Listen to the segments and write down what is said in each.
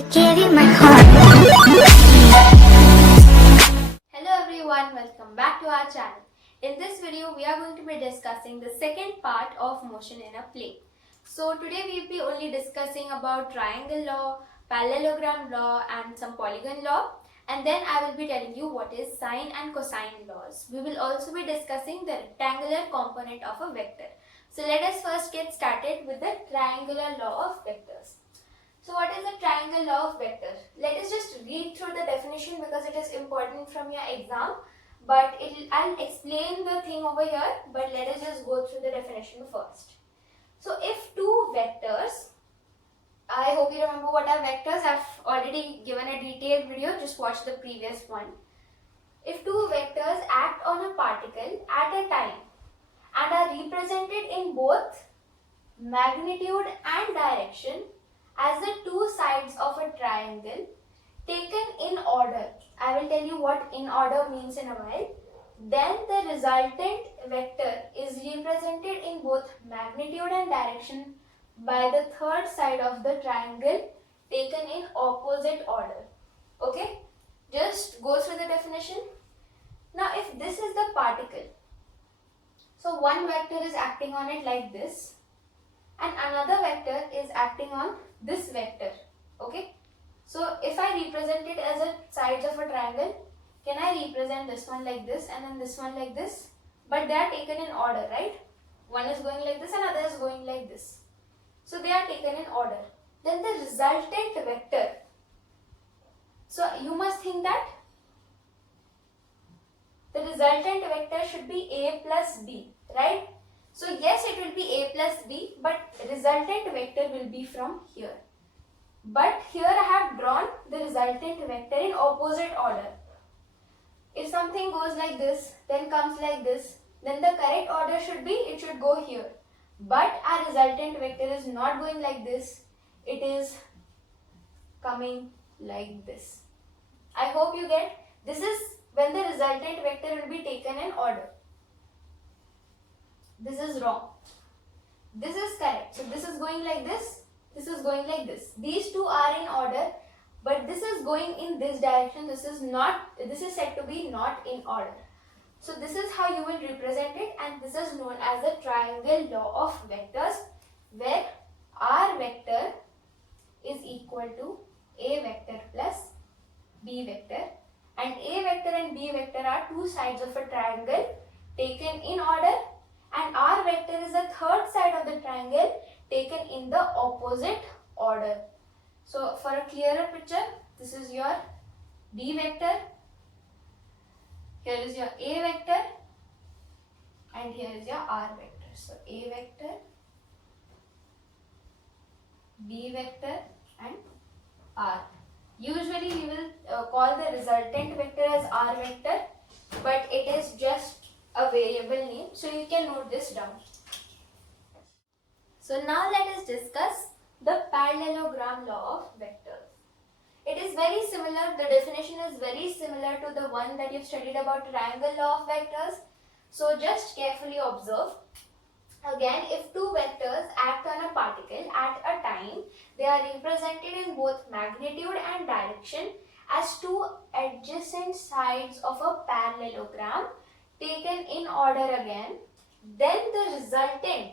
I gave you my heart. Hello everyone, welcome back to our channel. In this video, we are going to be discussing the second part of motion in a plane. So today we will be only discussing about triangle law, parallelogram law and some polygon law. And then I will be telling you what is sine and cosine laws. We will also be discussing the rectangular component of a vector. So let us first get started with the triangular law of vectors. So what is the triangle law of vector? Let us just read through the definition because it is important from your exam. But I'll explain the thing over here, but let us just go through the definition first. So if two vectors, I hope you remember what are vectors. I've already given a detailed video, just watch the previous one. If two vectors act on a particle at a time and are represented in both magnitude and direction as the two sides of a triangle taken in order. I will tell you what in order means in a while. Then the resultant vector is represented in both magnitude and direction by the third side of the triangle taken in opposite order. Okay? Just go through the definition. Now if this is the particle, so one vector is acting on it like this and another vector is acting on this vector. Okay? So if I represent it as a sides of a triangle, can I represent this one like this and then this one like this? But they are taken in order, right? One is going like this and other is going like this. So they are taken in order. Then the resultant vector. So you must think that the resultant vector should be A plus B, right? So yes, it will be A plus B, but resultant vector will be from here. But here I have drawn the resultant vector in opposite order. If something goes like this, then comes like this, then the correct order should be, it should go here. But our resultant vector is not going like this, it is coming like this. I hope you get. This is when the resultant vector will be taken in order. This is wrong. This is correct. So this is going like this, this is going like this. These two are in order, but this is going in this direction. This is not, this is said to be not in order. So this is how you will represent it, and this is known as the triangle law of vectors, where R vector is equal to A vector plus B vector, and A vector and B vector are two sides of a triangle taken in order, and R vector is the third side of the triangle taken in the opposite order. So for a clearer picture, this is your B vector, here is your A vector, and here is your R vector. So A vector, B vector and R. Usually we will call the resultant vector as R vector, but it is just a variable name, so you can note this down. So now let us discuss the parallelogram law of vectors. It is very similar, the definition is very similar to the one that you've studied about triangle law of vectors. So just carefully observe. Again, if two vectors act on a particle at a time, they are represented in both magnitude and direction as two adjacent sides of a parallelogram taken in order again, then the resultant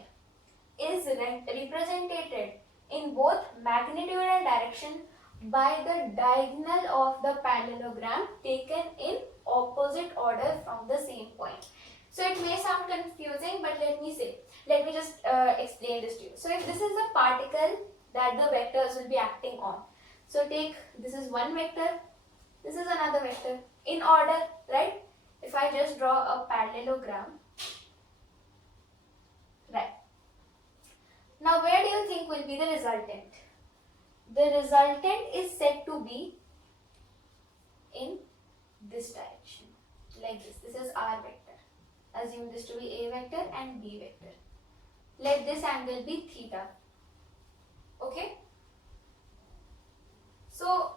is represented in both magnitude and direction by the diagonal of the parallelogram taken in opposite order from the same point. So it may sound confusing, but let me just explain this to you. So if this is the particle that the vectors will be acting on, so take, this is one vector, this is another vector in order, right? If I just draw a parallelogram, right? Now where do you think will be the resultant? The resultant is said to be in this direction, like this. This is R vector. Assume this to be A vector and B vector. Let this angle be theta. Okay? So,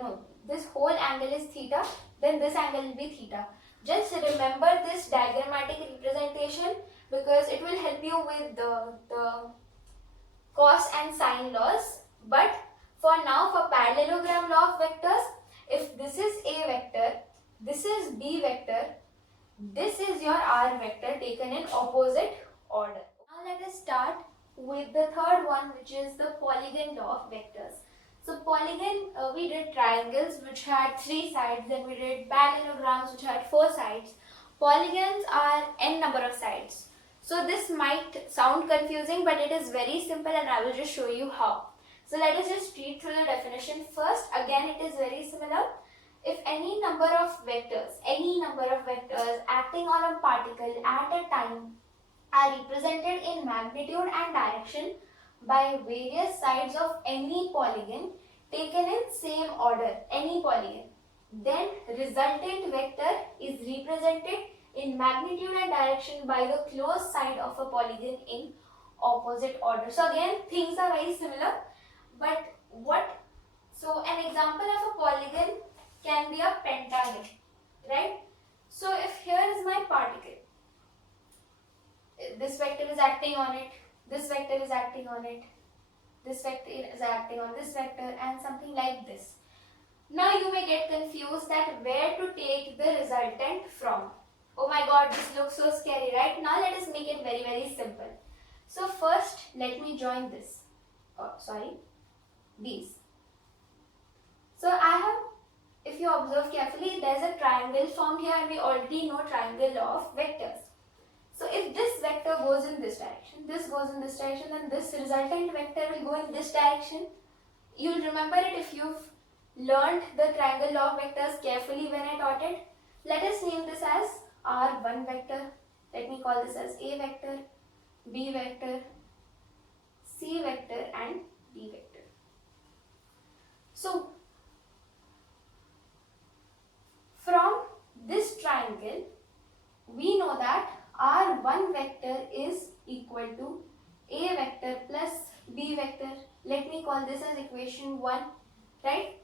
no, this whole angle is theta, then this angle will be theta. Just remember this diagrammatic representation because it will help you with the cos and sine laws. But for now, for parallelogram law of vectors. If this is A vector, this is B vector, this is your R vector taken in opposite order. Now let us start with the third one, which is the polygon law of vectors. So polygon, we did triangles which had 3 sides, then we did parallelograms which had 4 sides. Polygons are n number of sides. So this might sound confusing, but it is very simple and I will just show you how. So let us just read through the definition first. Again, it is very similar. If any number of vectors acting on a particle at a time are represented in magnitude and direction by various sides of any polygon taken in same order, any polygon, then resultant vector is represented in magnitude and direction by the close side of a polygon in opposite order. So again, things are very similar, but so an example of a polygon can be a pentagon, right? So if here is my particle, this vector is acting on it, this vector is acting on it, this vector is acting on this vector, and something like this. Now you may get confused that where to take the resultant from. Oh my god, this looks so scary, right? Now let us make it very, very simple. So first, let me join this. These. So I have, if you observe carefully, there is a triangle formed here and we already know triangle law of vectors. So if this vector goes in this direction, this goes in this direction, then this resultant vector will go in this direction. You will remember it if you've learned the triangle law of vectors carefully when I taught it. Let us name this as R1 vector. Let me call this as A vector, B vector, C vector and D vector. So from this triangle, we know that R1 vector is equal to A vector plus B vector. Let me call this as equation 1, right?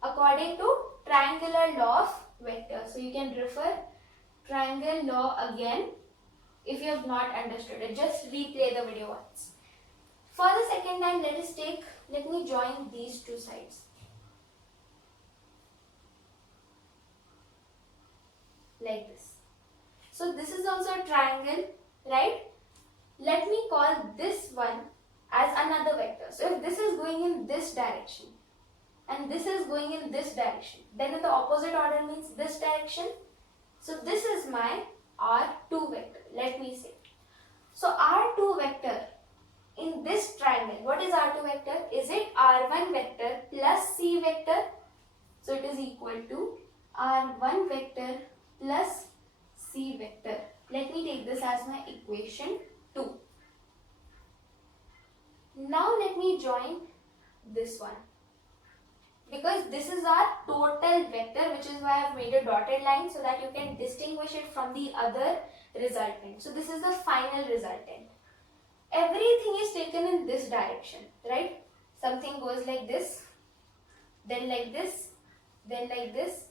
According to triangular law of vectors. So you can refer triangle law again if you have not understood it. Just replay the video once. For the second time, let me join these two sides. Like this. So this is also a triangle, right? Let me call this one as another vector. So if this is going in this direction and this is going in this direction, then in the opposite order means this direction. So this is my R2 vector. Let me say. So R2 vector in this triangle, what is R2 vector? Is it R1 vector plus C vector? So it is equal to R1 vector plus C vector. Let me take this as my equation 2. Now let me join this one. Because this is our total vector, which is why I have made a dotted line so that you can distinguish it from the other resultant. So this is the final resultant. Everything is taken in this direction, right? Something goes like this, then like this, then like this,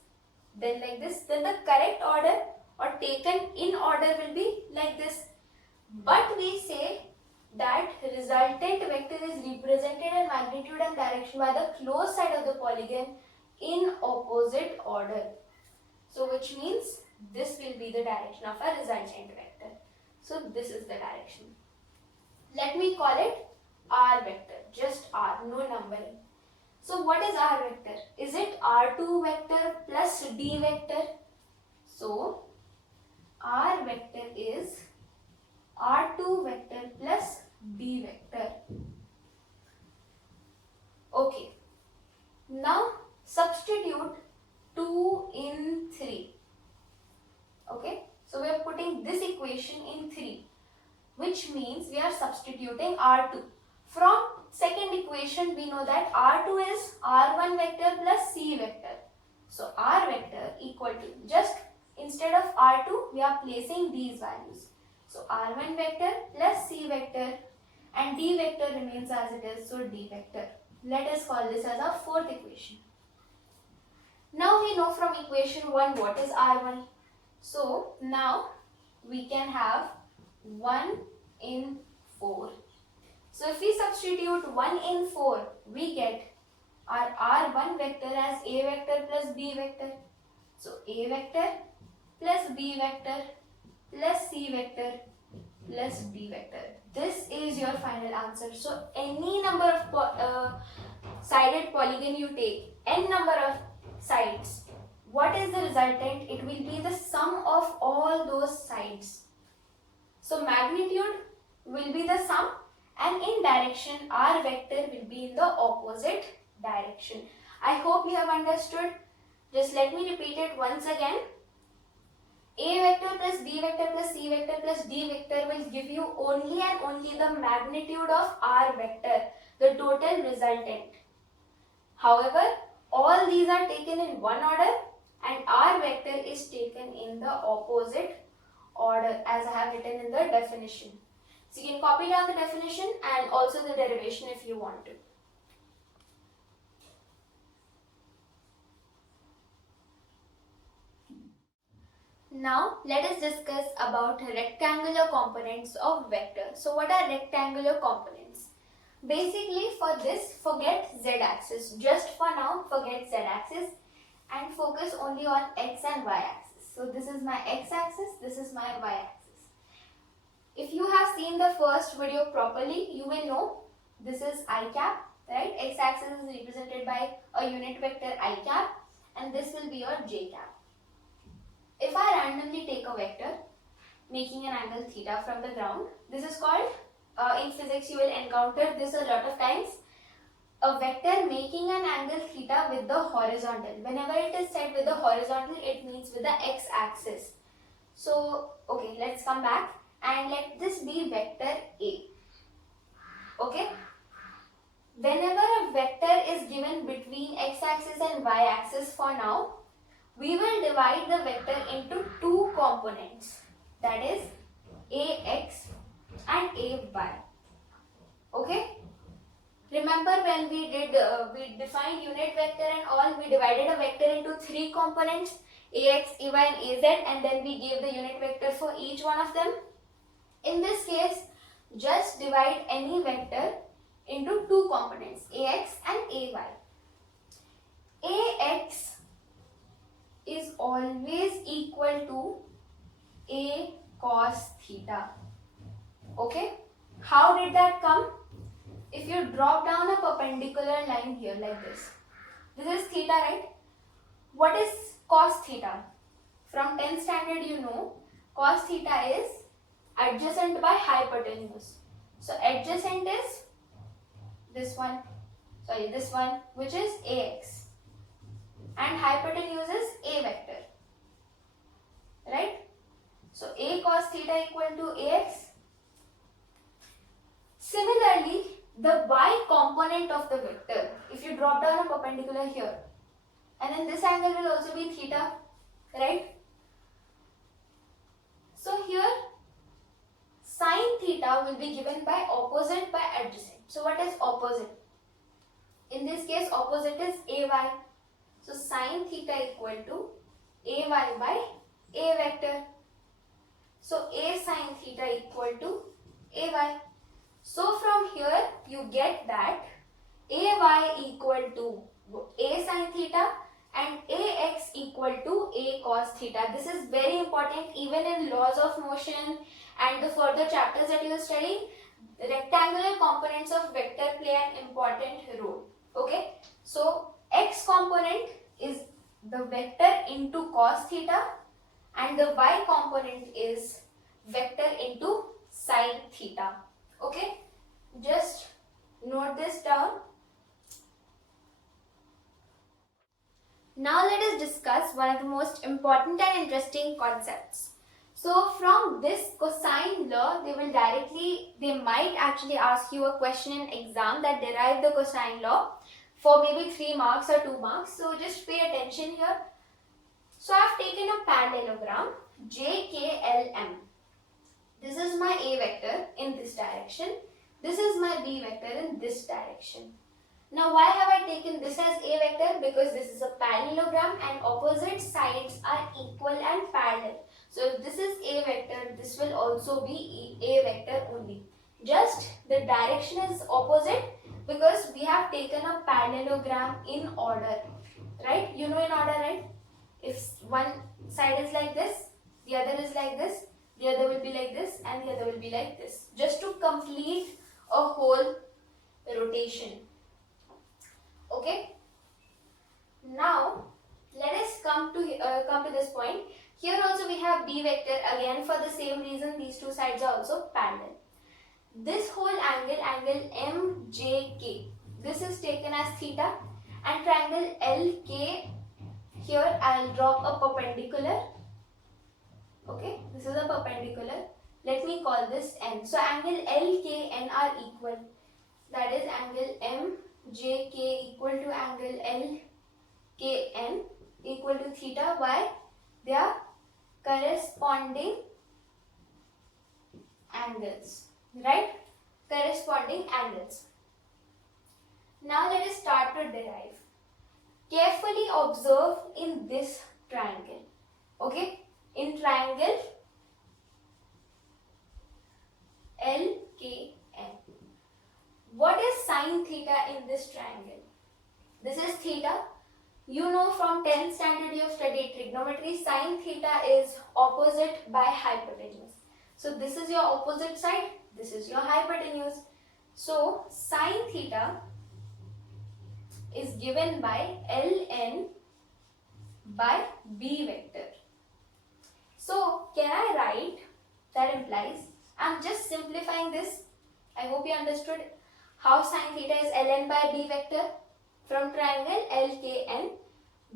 then like this. Then the correct order or taken in order will be like this. But we say that resultant vector is represented in magnitude and direction by the close side of the polygon in opposite order. So which means this will be the direction of a resultant vector. So this is the direction. Let me call it R vector, just R, no numbering. So what is R vector? Is it R2 vector plus D vector? So R vector is R2 vector plus D vector. Okay. Now substitute 2 in 3. Okay. So we are putting this equation in 3, which means we are substituting R2. From second equation we know that R2 is R1 vector plus C vector. So R vector equal to, just instead of R2 we are placing these values. So R1 vector plus C vector and D vector remains as it is, so D vector. Let us call this as our fourth equation. Now we know from equation 1 what is R1. So now we can have 1 in 4. So if we substitute 1 in 4, we get our R1 vector as A vector plus B vector. So A vector plus B vector plus C vector plus D vector. This is your final answer. So any number of sided polygon you take, n number of sides, what is the resultant? It will be the sum of all those sides. So magnitude will be the sum, and in direction R vector will be in the opposite direction. I hope you have understood. Just let me repeat it once again. A vector plus B vector plus C vector plus D vector will give you only and only the magnitude of R vector, the total resultant. However, all these are taken in one order and R vector is taken in the opposite order as I have written in the definition. So you can copy down the definition and also the derivation if you want to. Now let us discuss about rectangular components of vector. So what are rectangular components? Basically for this, forget z-axis. Just for now, forget z-axis and focus only on x and y-axis. So this is my x-axis, this is my y-axis. If you have seen the first video properly, you will know this is I cap, right? X-axis is represented by a unit vector I cap and this will be your j cap. If I randomly take a vector making an angle theta from the ground, this is called, in physics you will encounter this a lot of times, a vector making an angle theta with the horizontal. Whenever it is set with the horizontal, it means with the x-axis. So, okay, let's come back and let this be vector A. Okay? Whenever a vector is given between x-axis and y-axis for now, we will divide the vector into two components, that is ax and ay. Okay? Remember when we defined unit vector and all, we divided a vector into three components, ax, ay and az, and then we gave the unit vector for each one of them. In this case, just divide any vector into two components, ax and ay. Ax is always equal to a cos theta. Okay? How did that come? If you drop down a perpendicular line here like this is theta, right? What is cos theta? From 10th standard you know, cos theta is adjacent by hypotenuse. So adjacent is this one, which is ax. And hypotenuse is a vector, right? So a cos theta equal to ax. Similarly, the y component of the vector, if you drop down a perpendicular here, and then this angle will also be theta, right? So here, sin theta will be given by opposite by adjacent. So what is opposite? In this case, opposite is ay. So sin theta equal to ay by a vector. So a sin theta equal to ay. So from here you get that ay equal to a sin theta and ax equal to a cos theta. This is very important even in laws of motion and the further chapters that you will study. Rectangular components of vector play an important role. Okay, so x component is the vector into cos theta and the y component is vector into sin theta. Okay, just note this down. Now let us discuss one of the most important and interesting concepts. So from this cosine law, they might actually ask you a question in exam that derive the cosine law for maybe 3 marks or 2 marks. So just pay attention here. So I have taken a parallelogram JKLM. This is my A vector in this direction. This is my B vector in this direction. Now why have I taken this as A vector? Because this is a parallelogram and opposite sides are equal and parallel. So if this is A vector, this will also be A vector only. Just the direction is opposite, because we have taken a parallelogram in order, right? You know in order, right? If one side is like this, the other is like this, the other will be like this, and the other will be like this, just to complete a whole rotation. Okay. Now let us come to this point. Here also we have b vector. Again, for the same reason, these two sides are also parallel. This whole angle MJK, this is taken as theta, and triangle LK, here I'll drop a perpendicular. Okay, this is a perpendicular. Let me call this N. So angle LKN are equal. That is angle MJK equal to angle LKN equal to theta. Why? They are corresponding angles, right? Corresponding angles. Now let us start to derive. Carefully observe in this triangle. Okay, in triangle LKN, what is sine theta in this triangle? This is theta. You know from 10th standard you have studied trigonometry, sine theta is opposite by hypotenuse. So this is your opposite side, this is your hypotenuse. So sine theta is given by Ln by b vector. So can I write, that implies, I'm just simplifying this. I hope you understood how sine theta is Ln by b vector from triangle LKN.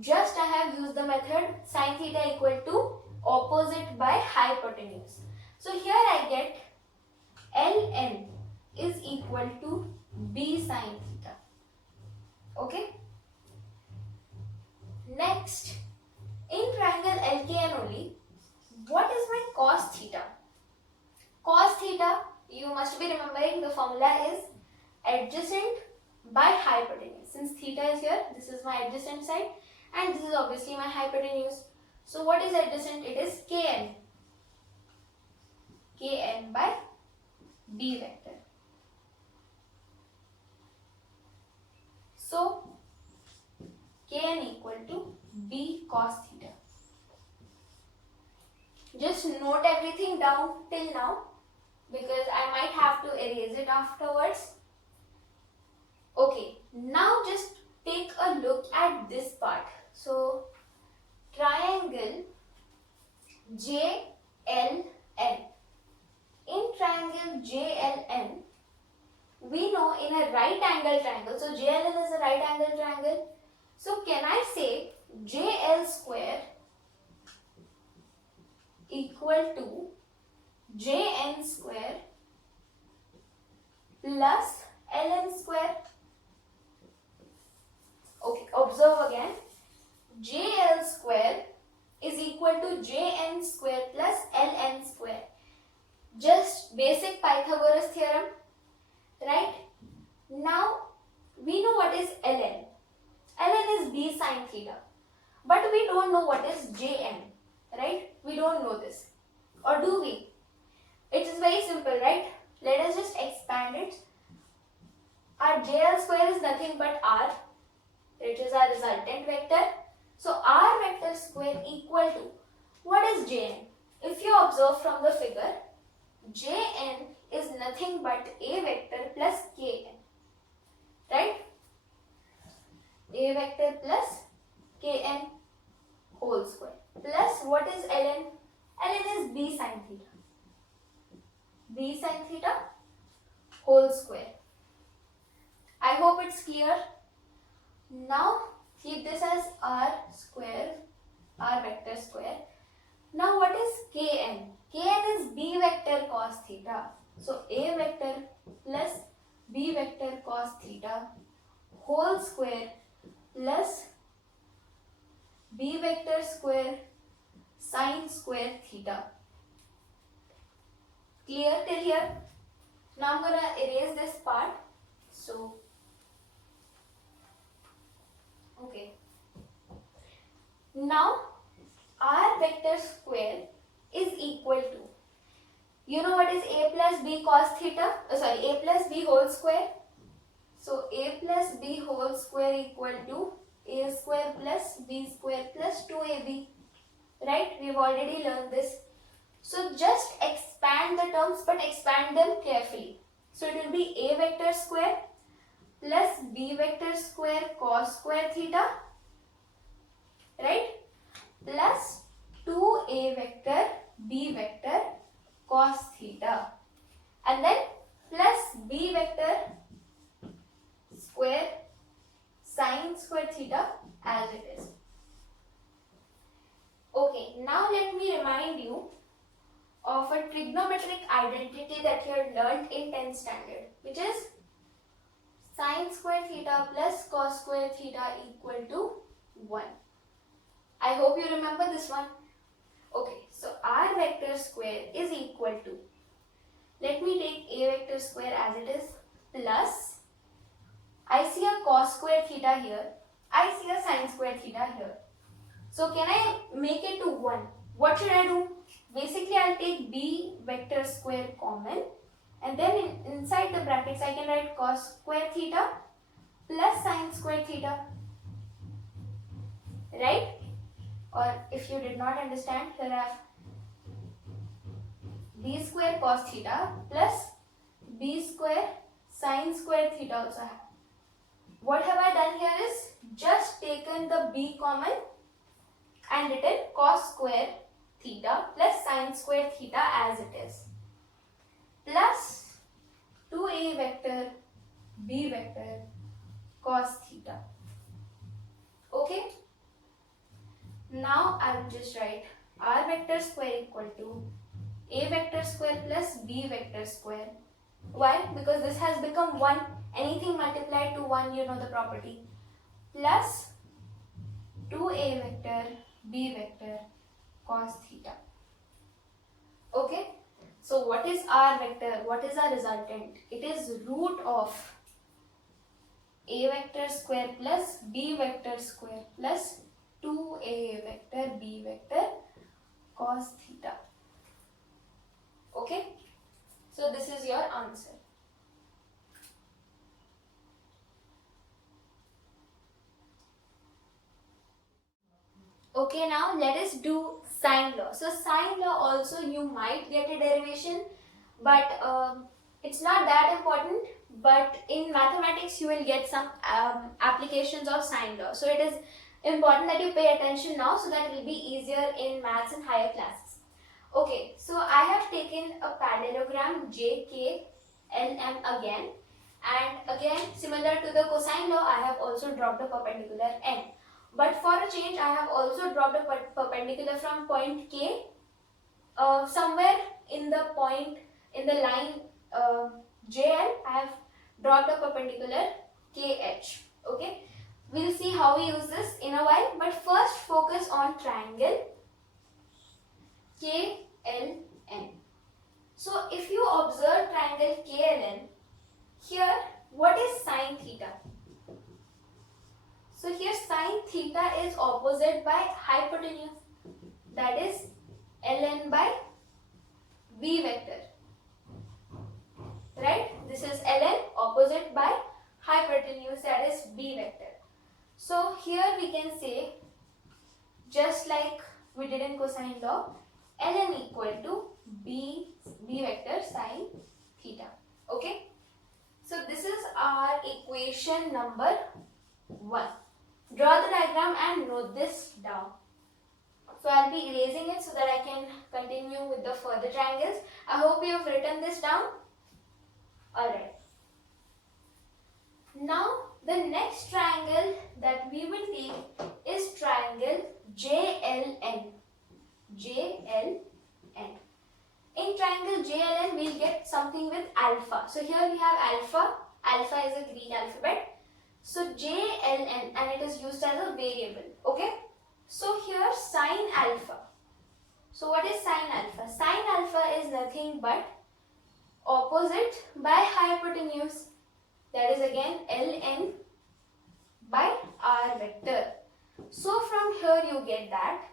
Just I have used the method sine theta equal to opposite by hypotenuse. So here I get Ln is equal to b sine theta. Okay. Next, in triangle LKN only, what is my cos theta? Cos theta, you must be remembering the formula is adjacent by hypotenuse. Since theta is here, this is my adjacent side and this is obviously my hypotenuse. So what is adjacent? It is Kn. Kn by b vector. So Kn equal to b cos theta. Just note everything down till now because I might have to erase it afterwards. Okay, now just take a look at this part. So triangle JLN. In triangle JLN, we know in a right angle triangle, so JLN is a right angle triangle. So can I say JL square equal to JN square plus Ln square? Okay, observe again. JL square is equal to Jn square plus Ln square. Just basic Pythagoras theorem, right? Now we know what is Ln. Ln is b sine theta, but we don't know what is Jn, right? We don't know this, or do we? It is very simple, right? Let us just expand it. Our JL square is nothing but R, which is our resultant vector. So R vector square equal to, what is Jn? If you observe from the figure, Jn is nothing but A vector plus Kn, right? A vector plus Kn whole square plus what is Ln? Ln is b sine theta. B sine theta whole square. I hope it's clear. Now keep this as R square, R vector square. Now what is Kn? Kn is b vector cos theta. So A vector plus b vector cos theta whole square plus b vector square sine square theta. Clear till here? Now I'm gonna erase this part. So okay. Now R vector square is equal to, you know what is A plus B cos theta? A plus B whole square. So a plus b whole square equal to a square plus b square plus 2ab. Right? We've already learned this. So just expand the terms, but expand them carefully. So it will be a vector square plus b vector square cos square theta, right? Plus 2a vector b vector cos theta, and then plus b vector square sin square theta as it is. Okay, now let me remind you of a trigonometric identity that you had learned in 10th standard, which is sin square theta plus cos square theta equal to 1. I hope you remember this one. Okay, so r vector square is equal to, let me take a vector square as it is, plus, I see a cos square theta here, I see a sin square theta here. So can I make it to 1? What should I do? Basically, I'll take b vector square common, and then inside the brackets I can write cos square theta plus sin square theta, right? Or if you did not understand, here I have b square cos theta plus b square sin square theta also have. What have I done here is just taken the b common and written cos square theta plus sin square theta as it is, plus 2a vector b vector cos theta. Okay, now I will just write r vector square equal to a vector square plus b vector square. Why? Because this has become 1. Anything multiplied to 1, you know the property. Plus 2a vector b vector cos theta. Okay, so what is r vector? What is our resultant? It is root of a vector square plus b vector square plus 2a vector b vector cos theta. Okay, so this is your answer. Okay, now let us do sine law. So sine law also you might get a derivation, but it's not that important. But in mathematics you will get some applications of sine law. So it is important that you pay attention now, so that it will be easier in maths and higher classes. Okay, so I have taken a parallelogram JKLM again, and again similar to the cosine law, I have also dropped a perpendicular n. But for a change, I have also dropped a perpendicular from point K, somewhere in the line JL, I have dropped a perpendicular KH. Okay, we'll see how we use this in a while, but first focus on triangle KLN. So if you observe triangle KLN, here what is sine theta? So here sine theta is opposite by hypotenuse, that is ln by b vector, right? This is ln opposite by hypotenuse, that is b vector. So here we can say, just like we did in cosine law, ln equal to b vector sine theta. Okay, so this is our equation number 1. Draw the diagram and note this down. So I'll be erasing it so that I can continue with the further triangles. I hope you have written this down. Alright. Now the next triangle that we will take is triangle JLN. JLN. In triangle JLN we'll get something with alpha. So here we have alpha. Alpha is a Greek alphabet. So JLN, and it is used as a variable. Okay. So here sine alpha. So what is sine alpha? Sine alpha is nothing but opposite by hypotenuse. That is again ln by r vector. So from here you get that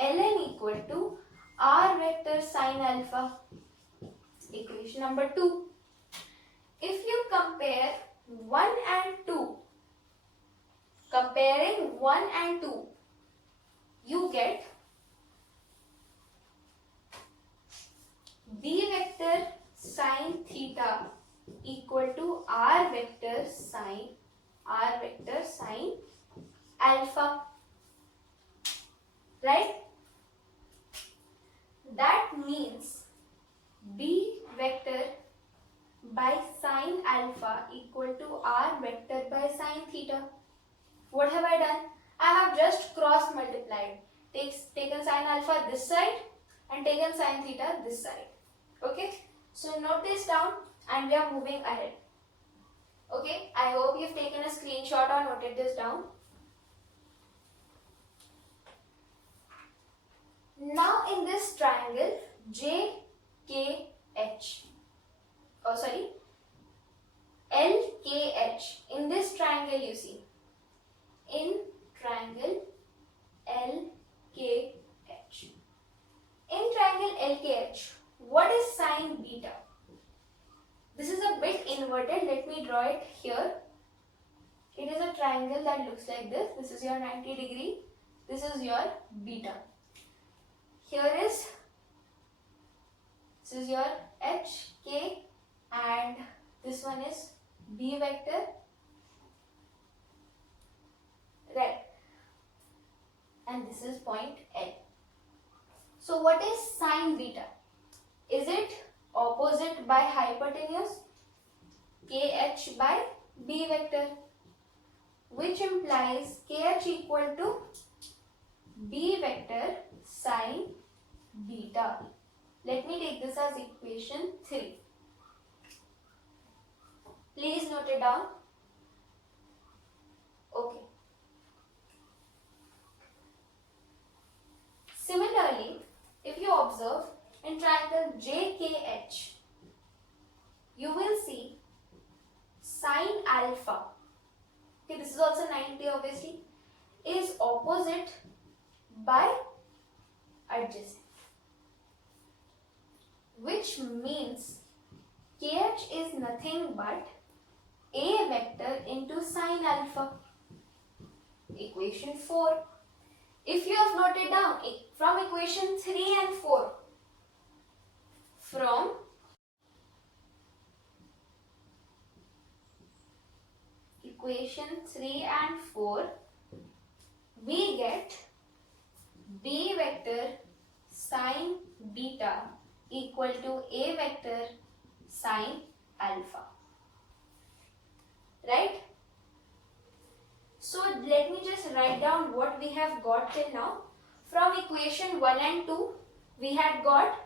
ln equal to r vector sine alpha. Equation number 2. If you compare 1 and 2, comparing 1 and 2, you get b vector sine theta equal to r vector sine alpha, right? That means b vector by sine alpha equal to r vector by sine theta. What have I done? I have just cross multiplied. Taken sine alpha this side and taken sine theta this side. Okay, so note this down and we are moving ahead. Okay, I hope you've taken a screenshot or noted this down. Now in this triangle JKH, LKH, in this triangle you see, in triangle LKH, what is sine beta? This is a bit inverted. Let me draw it here. It is a triangle that looks like this. This is your 90 degree. This is your beta. This is your H, K, and this one is B vector. Right. And this is point L. So what is sine beta? Is it opposite by hypotenuse? KH by B vector, which implies KH equal to B vector sine beta. Let me take this as equation 3. Please note it down. Okay. Similarly, if you observe in triangle JKH, you will see sine alpha, okay, this is also 90 obviously, is opposite by adjacent, which means KH is nothing but A vector into sine alpha. Equation 4. If you have noted down from equation 3 and 4, from equation 3 and 4, we get B vector sine beta equal to A vector sine alpha. Right? So let me just write down what we have got till now. From equation 1 and 2, we had got,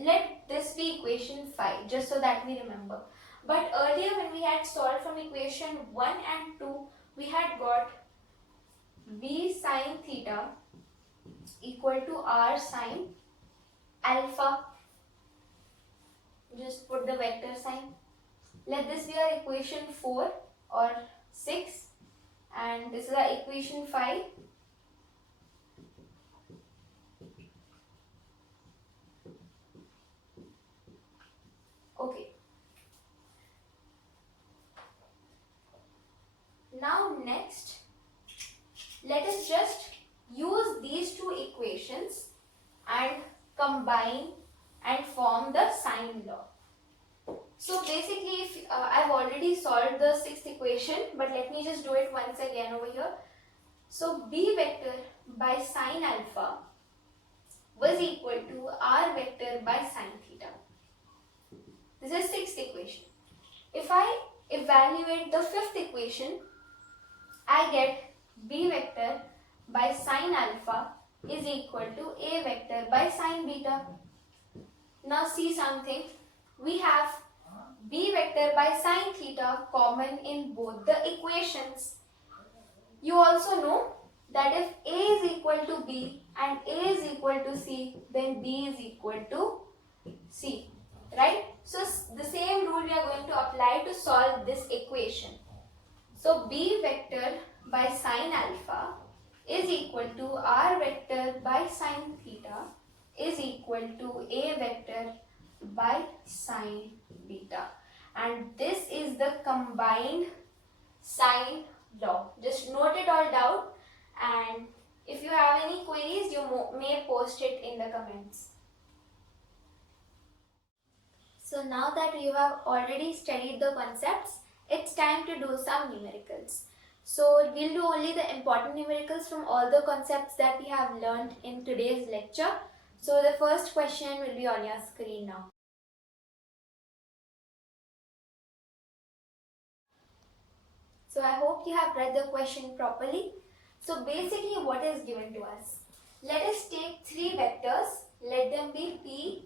let this be equation 5 just so that we remember. But earlier when we had solved from equation 1 and 2, we had got B sine theta equal to R sine alpha. Just put the vector sign. Let this be our equation 4 or 6, and this is our equation 5. Okay. Now next, let us just use these two equations and combine and form the sine law. So basically, if I've already solved the 6th equation, but let me just do it once again over here. So B vector by sine alpha was equal to R vector by sine theta. This is 6th equation. If I evaluate the 5th equation, I get B vector by sine alpha is equal to A vector by sine beta. Now see something. We have B vector by sine theta common in both the equations. You also know that if A is equal to B and A is equal to C, then B is equal to C. Right? So the same rule we are going to apply to solve this equation. So B vector by sine alpha is equal to R vector by sine theta is equal to A vector by sine beta. and this is the combined sine law. Just note it all down, and if you have any queries, you may post it in the comments. So now that you have already studied the concepts, it's time to do some numericals. So we'll do only the important numericals from all the concepts that we have learned in today's lecture. So the first question will be on your screen now. So I hope you have read the question properly. So basically what is given to us? Let us take three vectors, let them be P,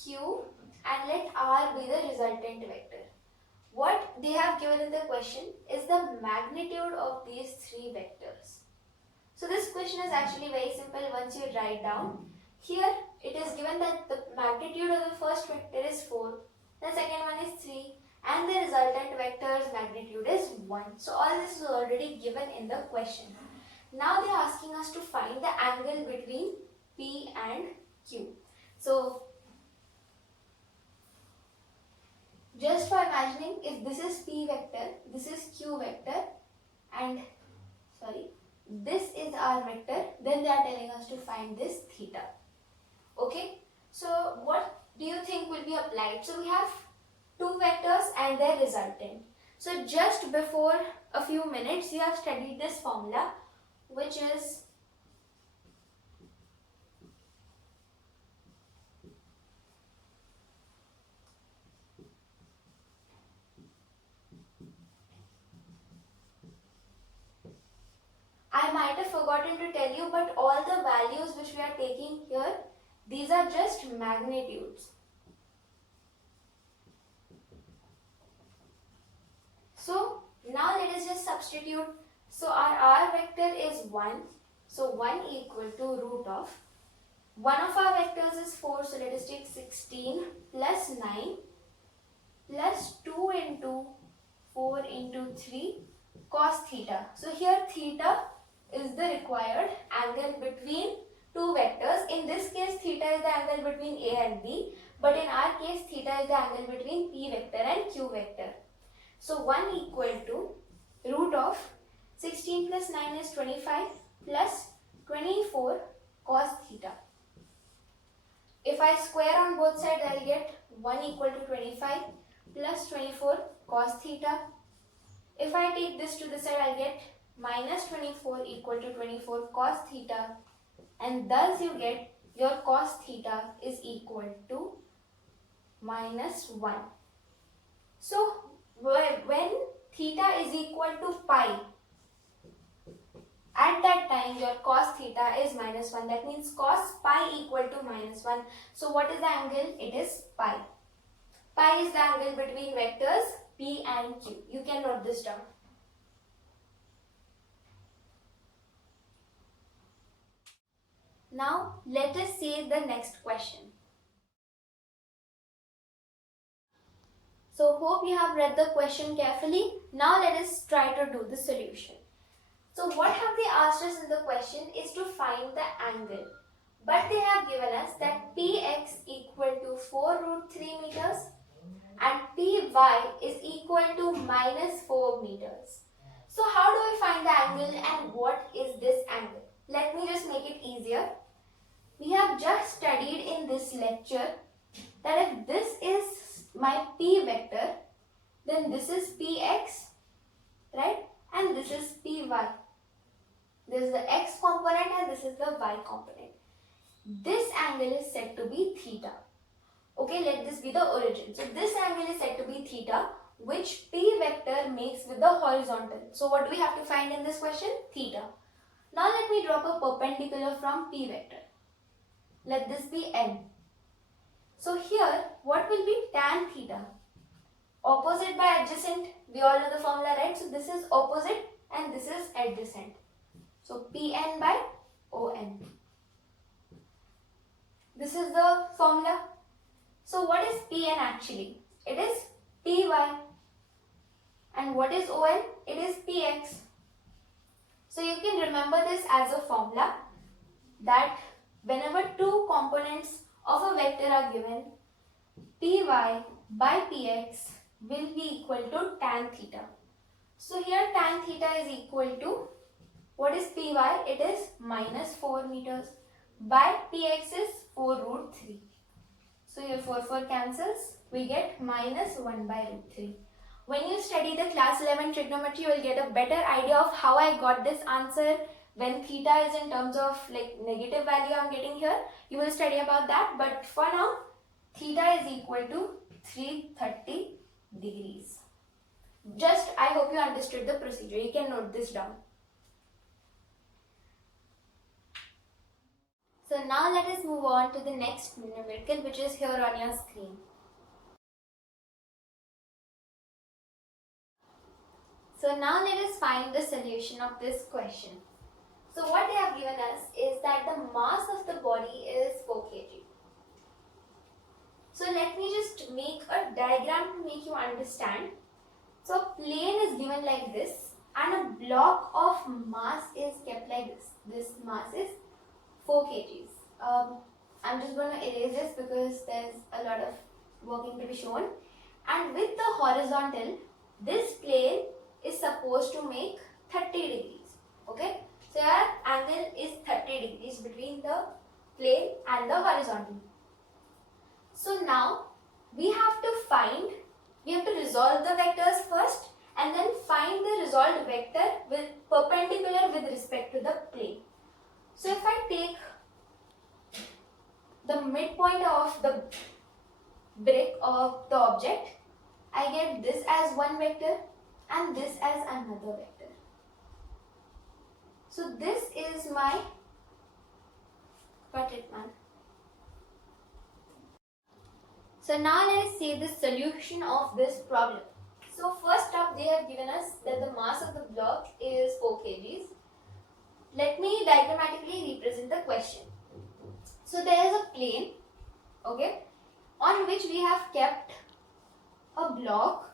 Q and let R be the resultant vector. What they have given in the question is the magnitude of these three vectors. So this question is actually very simple once you write down. Here it is given that the magnitude of the first vector is 4, the second one is 3 and the resultant vector's magnitude is 1. So all this is already given in the question. Now they are asking us to find the angle between P and Q. So just for imagining, if this is P vector, this is Q vector and this is R vector, then they are telling us to find this theta. Okay, so what do you think will be applied? So we have two vectors and their resultant. So just before a few minutes you have studied this formula, which is I might have forgotten to tell you, but all the values which we are taking here, these are just magnitudes. So now let us just substitute. So our R vector is 1. So 1 equal to root of. One of our vectors is 4. So let us take 16 plus 9 plus 2 into 4 into 3 cos theta. So here theta is the required angle between two vectors. In this case, theta is the angle between A and B, but in our case, theta is the angle between P vector and Q vector. So 1 equal to root of 16 plus 9 is 25 plus 24 cos theta. If I square on both sides, I will get 1 equal to 25 plus 24 cos theta. If I take this to the side, I get minus 24 equal to 24 cos theta, and thus you get your cos theta is equal to minus 1. So when theta is equal to pi, at that time your cos theta is minus 1. That means cos pi equal to minus 1. So what is the angle? It is pi. Pi is the angle between vectors P and Q. You can note this down. Now let us see the next question. So hope you have read the question carefully. Now let us try to do the solution. So what have they asked us in the question is to find the angle. But they have given us that Px equal to 4 root 3 meters and Py is equal to minus 4 meters. So how do we find the angle and what is this angle? Let me just make it easier. We have just studied in this lecture that if this is my P vector, then this is Px, right? And this is Py. This is the x component and this is the y component. This angle is said to be theta. Okay, let this be the origin. So this angle is said to be theta, which P vector makes with the horizontal. So what do we have to find in this question? Theta. Now let me drop a perpendicular from P vector. Let this be n. So here, what will be tan theta? Opposite by adjacent. We all know the formula, right? So this is opposite and this is adjacent. So Pn by On. This is the formula. So what is Pn actually? It is Py. And what is On? It is Px. So you can remember this as a formula that whenever two components of a vector are given, Py by Px will be equal to tan theta. So here tan theta is equal to, what is py? It is minus 4 meters by px is 4 root 3. So here 4 cancels, we get minus 1 by root 3. When you study the class 11 trigonometry, you will get a better idea of how I got this answer. When theta is in terms of like negative value I am getting here, you will study about that. But for now, theta is equal to 330 degrees. Just, I hope you understood the procedure. You can note this down. So now let us move on to the next numerical, which is here on your screen. So now let us find the solution of this question. So what they have given us is that the mass of the body is 4 kg. So let me just make a diagram to make you understand. So a plane is given like this and a block of mass is kept like this. This mass is 4 kgs. I'm just going to erase this because there's a lot of working to be shown. And with the horizontal, this plane is supposed to make 30 degrees. Okay. So your angle is 30 degrees between the plane and the horizontal. So now we have to resolve the vectors first and then find the resolved vector with perpendicular with respect to the plane. So if I take the midpoint of the brick of the object, I get this as one vector and this as another vector. So this is my, got it man. So now let us see the solution of this problem. So first up, they have given us that the mass of the block is 4 kgs. Let me diagrammatically represent the question. So there is a plane, okay, on which we have kept a block,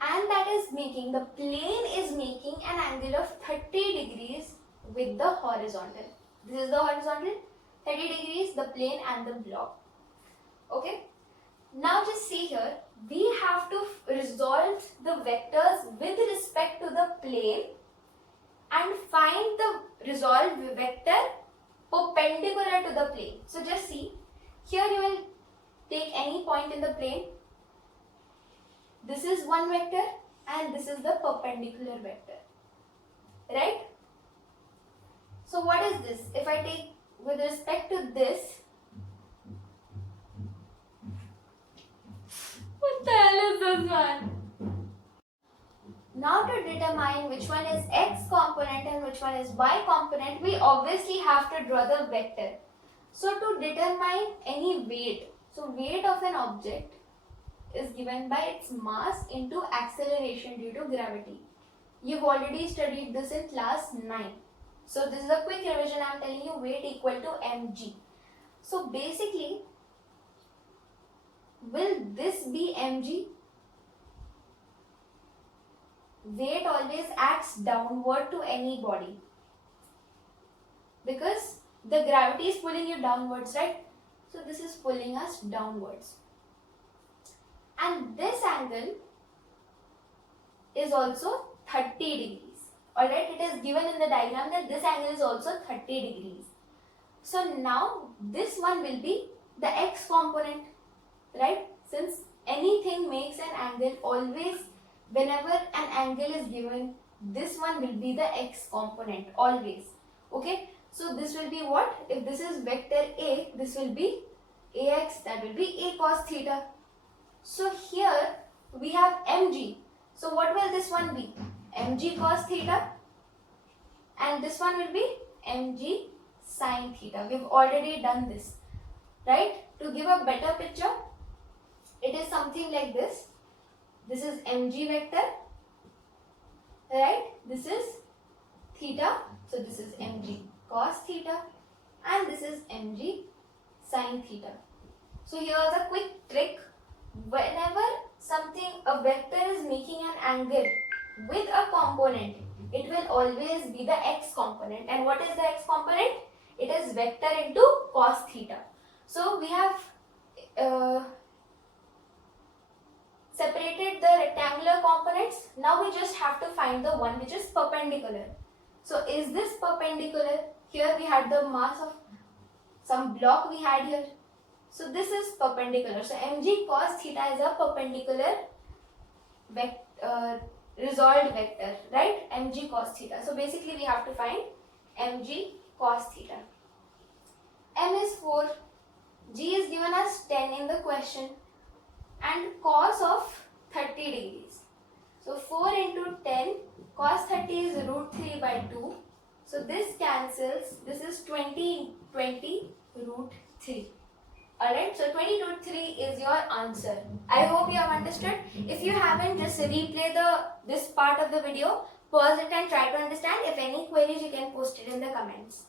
and that is making, the plane is making an angle of 30 degrees with the horizontal. This is the horizontal, 30 degrees, the plane and the block. Okay. Now just see here, we have to resolve the vectors with respect to the plane and find the resolved vector perpendicular to the plane. So just see, here you will take any point in the plane. This is one vector and this is the perpendicular vector, right? So what is this? If I take with respect to this, what the hell is this one? Now to determine which one is x component and which one is y component, we obviously have to draw the vector. So to determine any weight, so weight of an object is given by its mass into acceleration due to gravity. You've already studied this in class 9. So this is a quick revision. I'm telling you weight equal to mg. So basically, will this be mg? Weight always acts downward to any body because the gravity is pulling you downwards, right? So this is pulling us downwards. And this angle is also 30 degrees. Alright, it is given in the diagram that this angle is also 30 degrees. So now this one will be the x component, right? Since anything makes an angle, always whenever an angle is given, this one will be the x component, always. Okay, so this will be what? If this is vector A, this will be ax, that will be a cos theta. So here we have mg. So what will this one be? Mg cos theta, and this one will be mg sin theta. We've already done this, right? To give a better picture, it is something like this. This is mg vector, right? This is theta, so this is mg cos theta, and this is mg sin theta. So here's a quick trick. Whenever a vector is making an angle with a component, it will always be the x component. And what is the x component? It is vector into cos theta. So we have separated the rectangular components. Now we just have to find the one which is perpendicular. So is this perpendicular? Here we had the mass of some block we had here. So this is perpendicular. So mg cos theta is a perpendicular resolved vector, right? Mg cos theta. So basically we have to find mg cos theta. M is 4, g is given as 10 in the question, and cos of 30 degrees. So 4 into 10, cos 30 is root 3 by 2. So this cancels, this is 20 root 3. Alright, so 20 root 3 is your answer. I hope you have understood. If you haven't, just replay this part of the video, pause it and try to understand. If any queries, you can post it in the comments.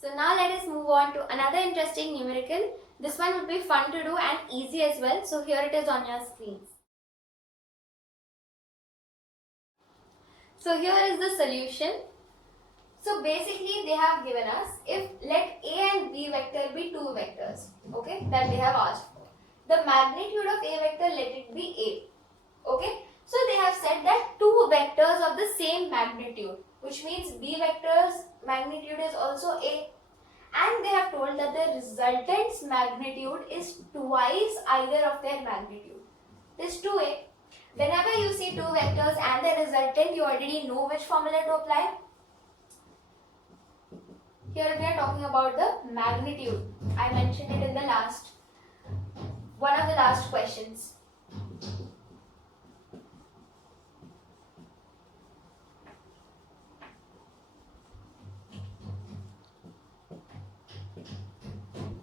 So now let us move on to another interesting numerical. This one will be fun to do and easy as well. So here it is on your screens. So here is the solution. So basically they have given us, if let A and B vector be two vectors, okay, that they have asked for. The magnitude of A vector, let it be A, okay. So they have said that two vectors of the same magnitude, which means B vector's magnitude is also A, and they have told that the resultant's magnitude is twice either of their magnitude. This 2A. Whenever you see two vectors and the resultant, you already know which formula to apply. Here we are talking about the magnitude. I mentioned it in the one of the last questions.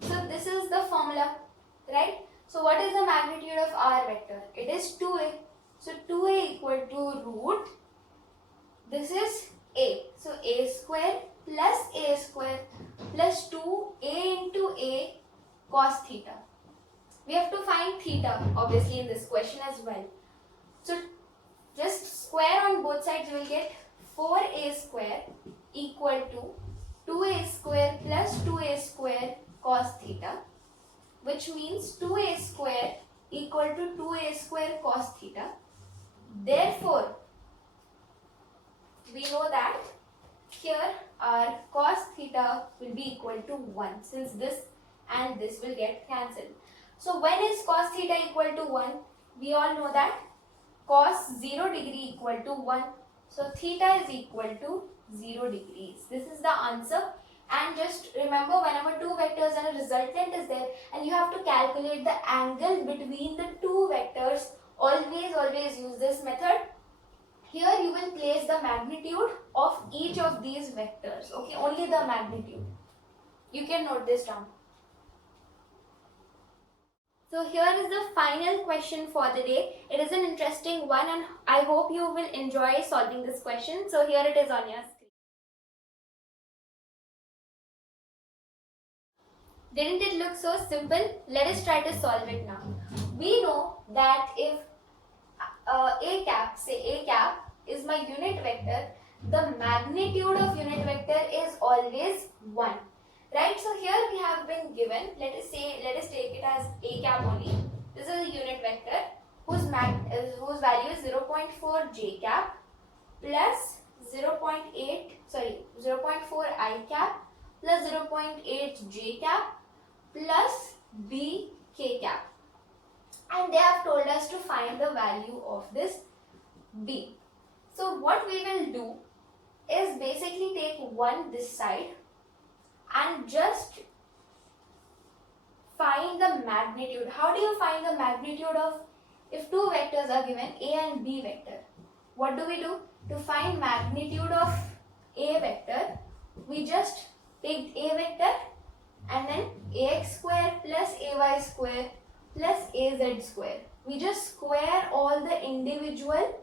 So this is the formula, right? So what is the magnitude of R vector? It is 2A. So 2A equal to root, this is A. So A square plus A square plus 2A into A cos theta. We have to find theta obviously in this question as well. So just square on both sides, you will get 4A square equal to 2A square plus 2A square cos theta, which means 2A square equal to 2A square cos theta. Therefore, we know that here our cos theta will be equal to 1, since this and this will get cancelled. So when is cos theta equal to 1? We all know that cos 0 degree equal to 1. So theta is equal to 0 degrees. This is the answer. And just remember, whenever two vectors and a resultant is there and you have to calculate the angle between the two vectors, always use this method. Here you will place the magnitude of each of these vectors, okay, only the magnitude. You can note this down. So here is the final question for the day. It is an interesting one and I hope you will enjoy solving this question. So here it is on your screen. Didn't it look so simple? Let us try to solve it now. We know that if A cap is my unit vector, the magnitude of unit vector is always 1. Right? So here we have been given, let us take it as A cap only. This is a unit vector whose value is 0.4 J cap plus 0.4 I cap plus 0.8 J cap plus B K cap. And they have told us to find the value of this B. So what we will do is basically take one this side and just find the magnitude. How do you find the magnitude of, if two vectors are given, A and B vector? What do? To find magnitude of A vector, we just take A vector and then AX square plus AY square plus AZ square. We just square all the individual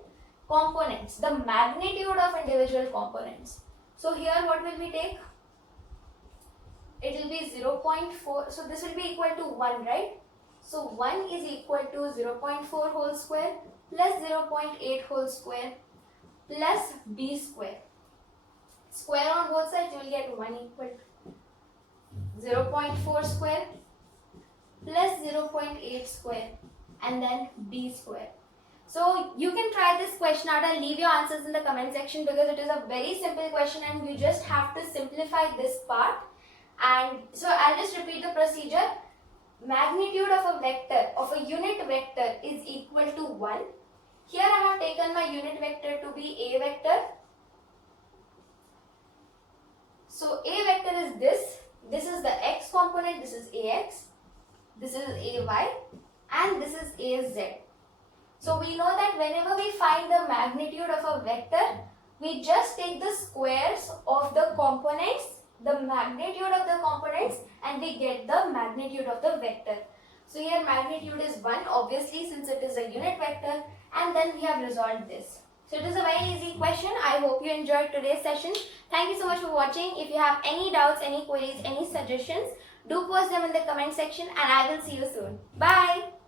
components, the magnitude of individual components. So here what will we take? It will be 0.4. So this will be equal to 1, right? So 1 is equal to 0.4 whole square plus 0.8 whole square plus B square. Square on both sides, you will get 1 equal to 0.4 square plus 0.8 square and then b square. So you can try this question out and leave your answers in the comment section because it is a very simple question and you just have to simplify this part. And so I'll just repeat the procedure. Magnitude of a vector, of a unit vector, is equal to 1. Here I have taken my unit vector to be a vector. So a vector is this. This is the x component, this is ax, this is ay, and this is az. So we know that whenever we find the magnitude of a vector, we just take the squares of the components, the magnitude of the components, and we get the magnitude of the vector. So here magnitude is 1, obviously, since it is a unit vector, and then we have resolved this. So it is a very easy question. I hope you enjoyed today's session. Thank you so much for watching. If you have any doubts, any queries, any suggestions, do post them in the comment section and I will see you soon. Bye.